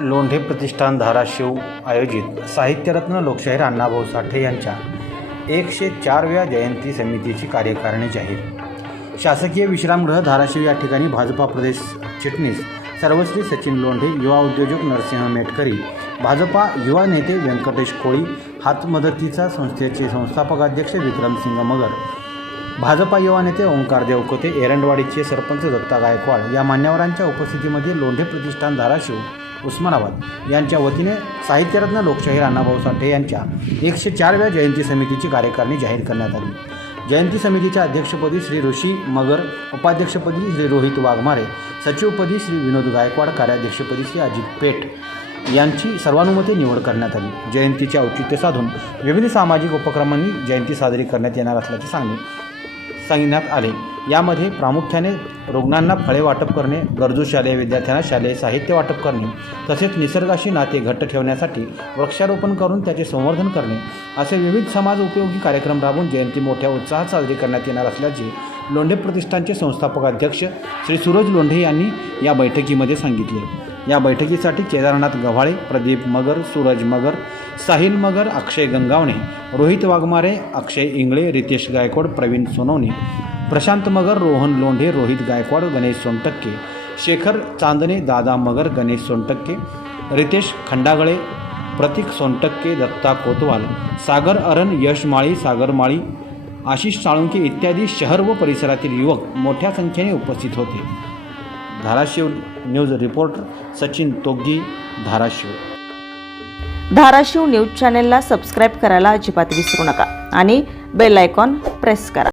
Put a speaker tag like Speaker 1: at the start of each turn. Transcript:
Speaker 1: लोंढे प्रतिष्ठान धाराशिव आयोजित साहित्यरत्न लोकशाहीर अण्णाभाऊ साठे यांच्या एकशे चारव्या जयंती समितीची कार्यकारिणी जाहीर. शासकीय विश्रामगृह धाराशिव या ठिकाणी भाजपा प्रदेश चिटणीस सर्वश्री सचिन लोंढे युवा उद्योजक नरसिंह मेटकरी भाजपा युवा नेते व्यंकटेश कोळी हातमदतीचा संस्थेचे संस्थापकाध्यक्ष विक्रमसिंग मगर भाजपा युवा नेते ओंकार देवकोते एरंडवाडीचे सरपंच दत्ता गायकवाड या मान्यवरांच्या उपस्थितीमध्ये लोंढे प्रतिष्ठान धाराशिव उस्मानाबाद यांच्या वतीने साहित्यरत्न लोकशाहीर अण्णाभाऊ साठे यांच्या एकशे चारव्या जयंती समितीची कार्यकारिणी जाहीर करण्यात आली. जयंती समितीच्या अध्यक्षपदी श्री ऋषी मगर उपाध्यक्षपदी श्री रोहित वाघमारे सचिवपदी श्री विनोद गायकवाड कार्याध्यक्षपदी श्री अजित पेठ यांची सर्वानुमते निवड करण्यात आली. जयंतीचे औचित्य साधून विविध सामाजिक उपक्रमांनी जयंती साजरी करण्यात येणार असल्याचे सांगणे सांगण्यात आले. यामध्ये प्रामुख्याने रुग्णांना फळे वाटप करणे गरजू शालेय विद्यार्थ्यांना शालेय साहित्य वाटप करणे तसेच निसर्गाशी नाते घट्ट ठेवण्यासाठी वृक्षारोपण करून त्याचे संवर्धन करणे असे विविध समाज उपयोगी कार्यक्रम राबवून जयंती मोठ्या उत्साहात साजरी करण्यात येणार असल्याचे लोंढे प्रतिष्ठानचे संस्थापक अध्यक्ष श्री सूरज लोंढे यांनी या बैठकीमध्ये सांगितले. या बैठकीसाठी केदारनाथ गव्हाळे प्रदीप मगर सूरज मगर साहिल मगर अक्षय गंगावणे रोहित वाघमारे अक्षय इंगळे रितेश गायकवाड प्रवीण सोनवणे प्रशांत मगर रोहन लोंढे रोहित गायकवाड गणेश सोनटक्के शेखर चांदणे दादा मगर गणेश सोनटक्के रितेश खंडागळे प्रतीक सोनटक्के दत्ता कोतवाल सागर अरण यश माळी सागर माळी आशिष साळुंके इत्यादी शहर व परिसरातील युवक मोठ्या संख्येने उपस्थित होते. Dharashiv news reporter Sachin Toggi Dharashiv.
Speaker 2: Dharashiv news चॅनेलला सबस्क्राईब करायला अजिबात विसरू नका आणि बेल आयकॉन प्रेस करा.